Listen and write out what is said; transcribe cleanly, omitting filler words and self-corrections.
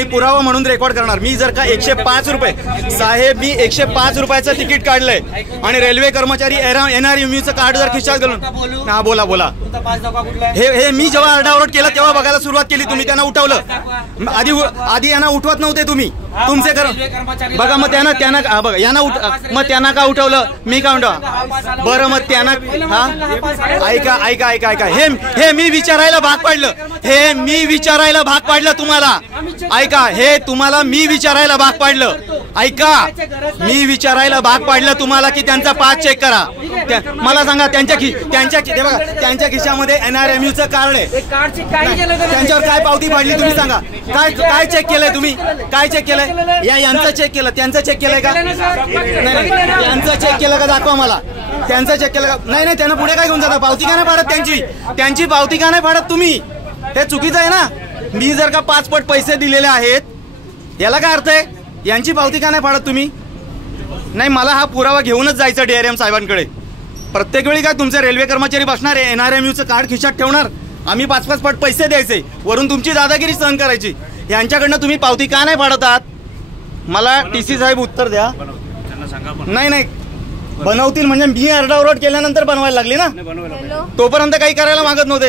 मी पुरावा म्हणून रेकॉर्ड करणार। मी जर का 105 रुपये साहेब, मी 105 रुपयाचं तिकीट काढलंय आणि रेल्वे कर्मचारी NRMUचं कार्ड जर खिशात घालून, हा बोला बोला, हे मी जेव्हा आरडाओरड केलं तेव्हा बघायला सुरुवात केली तुम्ही, त्यांना उठवलं। आधी यांना उठवत नव्हते तुम्ही, तुमचे बघा, मग त्यांना बघा यांना मग त्यांना का उठवलं, मी का उठव बरं, मग त्यांना हा ऐका ऐका ऐका ऐका, हे मी विचारायला भाग पाडलं, हे मी विचारायला भाग पाडलं तुम्हाला, ऐका, हे तुम्हाला मी विचारायला भाग पाडलं, ऐका, मी विचारायला भाग पाडलं तुम्हाला की त्यांचा पास चेक करा। मला सांगा त्यांच्या खिशामध्ये NRMUचं कार्ड आहे, त्यांच्यावर काय पावती पाडली तुम्ही सांगा, काय चेक केलंय तुम्ही, काय चेक केलंय, यांचं चेक केलं, त्यांचं चेक केलंय का, त्यांचं चेक केलं का दाखवा मला, त्यांचं चेक केलं का, नाही त्यांना पुढे काय घेऊन जाता, पावती का नाही पाडत त्यांची पावती का नाही पाडत तुम्ही, हे चुकीचं आहे ना। मी जर का 5 पट पैसे दिलेले आहेत याला काय अर्थ आहे, यांची पावती का नाही पाडत तुम्ही, नाही मला हा पुरावा घेऊनच जायचं DRM साहेबांकडे। प्रत्येक वेळी काय तुमचे रेल्वे कर्मचारी बसणार आहे, NRMUचं कार्ड खिशात ठेवणार, आम्ही 5-5 पट पैसे द्यायचे, वरून तुमची दादागिरी सहन करायची, यांच्याकडनं तुम्ही पावती का नाही पाडत आहात, मला TC साहेब उत्तर द्या। नाही बनवतील म्हणजे मी आरडाओरड केल्यानंतर बनवायला लागली ना, तोपर्यंत काही करायला मागत नव्हते।